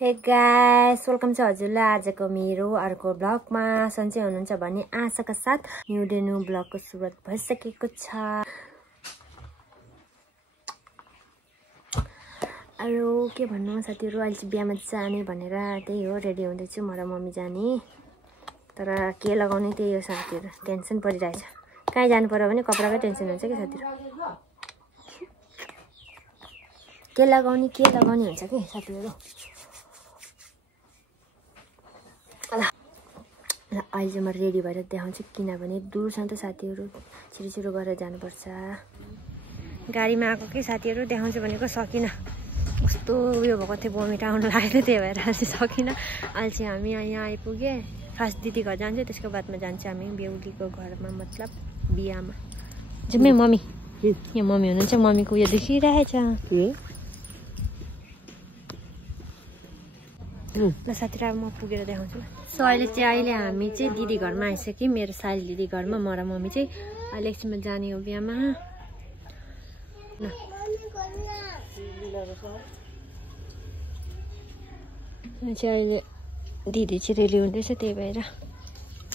Hey guys, welcome छ हजुरलाई आजको मेरो अर्को ब्लगमा। सन्चै हुनुहुन्छ भन्ने आशाका साथ न्यू डे न्यू ब्लगको सुरुवात भइसकेको छ। अरू के भन्नु साथीहरु, अहिले चाहिँ बिहामा जाने भनेर त्यही हो, रेडी हुँदैछु। म र मम्मी जाने, तर के लगाउने त्यही हो साथीहरु, टेन्सन परिरहेछ। कहीँ जानु पर्यो भने कपडाकै टेन्सन हुन्छ के साथीहरु, के लगाउने हुन्छ के साथीहरु। अहिले चाहिँ म रेडी भएर देखाउँछु, किनभने दूर छ नि त साथीहरु, छिटो गरेर जानुपर्छ। गाडीमा आएको के साथीहरु, देखाउँछु भनेको सकिनँ, कस्तो उयो भएको थियो, भोमिट आउनु लाग्यो, त्यही भएर चाहिँ सकिनँ। अहिले चाहिँ हामी यहाँ आइपुगे। फर्स्ट दिदी घर जान्छ, त्यसको बादमा जान्छ हामी बेहुलीको घरमा, मतलब बिहामा। जाउँ है मम्मी, यहाँ मम्मी हुनुहुन्छ, मम्मीको उयो देखिरहेछ ल साथीहरु। म पुगेर देखाउँछु। सो अहिले हामी चाहिँ दिदी घरमा आइसक्यौँ, मेरो साइली दिदी घरमा। म र मम्मी चाहिँ अहिले एकछिनमा जाने हो बिहामा। ल अहिले दिदी चाहिँ रेडी हुँदैछ, त्यही भएर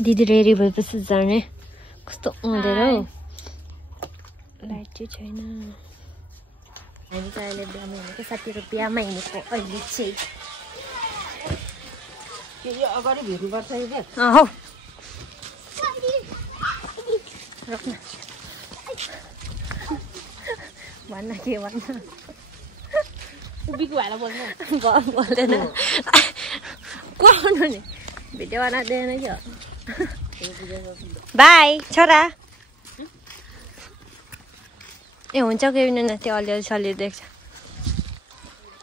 दिदी रेडी भएपछि जाने। कस्तो आउँदैन हौ, लाइट चाहिँ छैन। हामी चाहिँ अहिले बिहामा हिँडेको साथीहरु, बिहामा हिँडेको अहिले चाहिँ अगाडि भेट्नुपर्छ के हौ रोक्न भन्न के भन्न उभिको भएर बोल्नु बोल्दैन को आउनु नि, भिडियो बनाउँदैन क्या। बाई छोरा। ए हुन्छ के विना त्यो अलिअलि सलिएर देख्छ,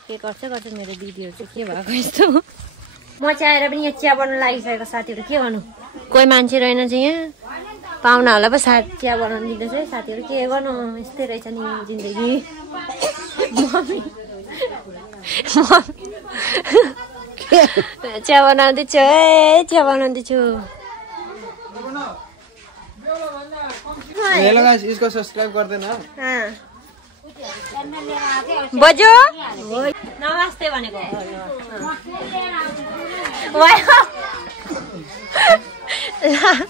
के गर्छ मेरो दिदीहरू चाहिँ के भएको यस्तो। म चाहिँ आएर पनि यहाँ चिया बनाउनु लागिसकेको साथीहरु, के गर्नु, कोही मान्छे रहेन चाहिँ यहाँ, पाहुनाहरूलाई पो चिया बनाउनु दिँदैछ है साथीहरु। के गर्नु, यस्तै रहेछ नि जिन्दगी। चिया बनाउँदैछु है, चिया बनाउँदैछु। हेलो गाइस, इसको सब्सक्राइब कर देना। बजो नमस्ते भनेको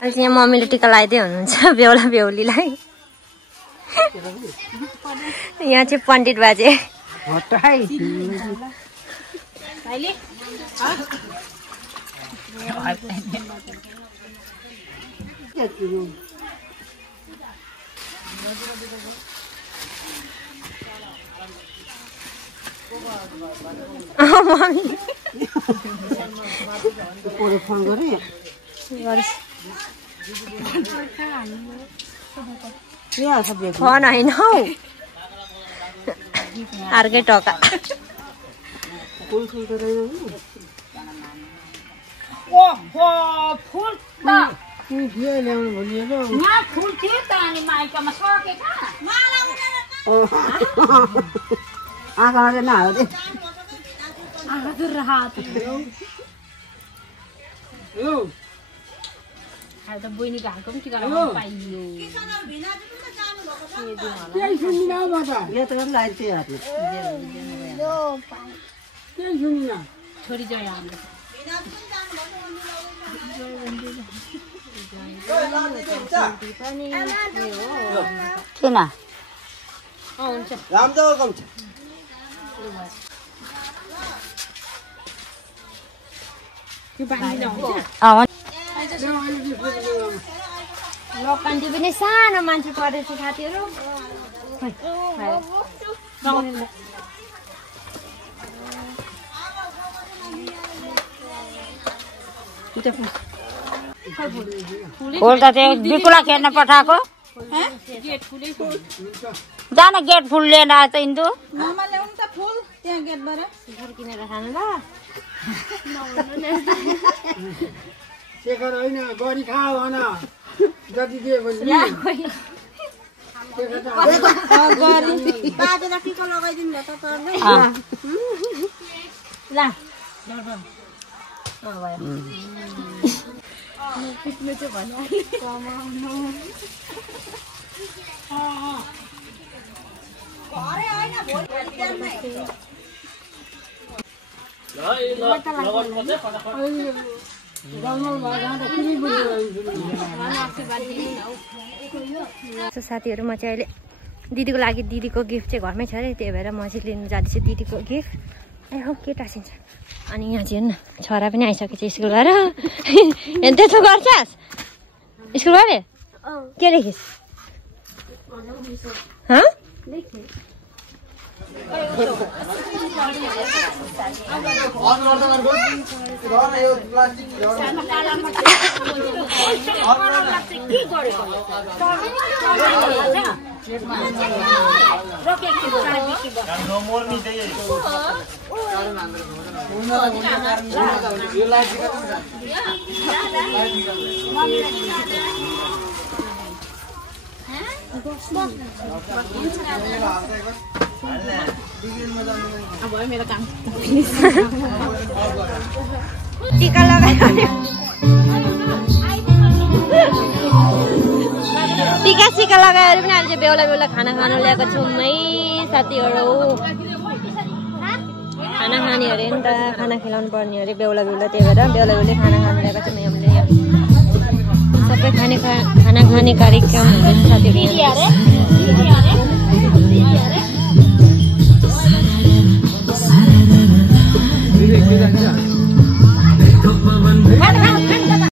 यहाँ मम्मीले टिका लगाइदिए हुनुहुन्छ बेहुला बेहुलीलाई। यहाँ चाहिँ पण्डित बाजे। फोन होइन हौ, अर्कै टका। आँखामा चाहिँ नहाल्यो दे, आँखा त रात त बहिनीको हालको पनि टिका लगाउनु पाइयो। छोरी जय हाम्रो किन हुन्छ लोकान्ती पनि सानो मान्छे परेछ साथीहरु। फुल त त्यो बिकुला खेर्न पठाएको, जान गेट फुल लिएर आएछ इन्दु। मामा ल्याउनु त फुल त्यहाँ गेटबाट किनेर खानु ल। शेखर होइन, गरी खा भन जति दिए पनि। बाजेलाई टिका लगाइदिनु भयो तपाईँहरूले। ल साथीहरू म चाहिँ अहिले दिदीको लागि दिदीको गिफ्ट चाहिँ घरमै छ अरे त्यही भएर म चाहिँ लिनु जाँदैछु दिदीको गिफ्ट ए हो के टाँसिन्छ अनि यहाँ चाहिँ हेर्नु छोरा पनि आइसकेछ स्कुलबाट हेर्नु त्यसो गर्छस् स्कुलबाट के लेखिस् टीका लगायो टीका सिका लगाएर पनि अहिले चाहिँ बेहुला बेहुला खाना खानु ल्याएको छौँ है साथीहरू खाना खाने अरे नि त खाना खिलाउनु पर्ने अरे बेहुला बेहुला त्यही भएर बेहुला बेहुलै खाना खानु ल्याएको छौँ हामीले सबै खाना खाने कार्यक्रम हुँदैछ साथीहरू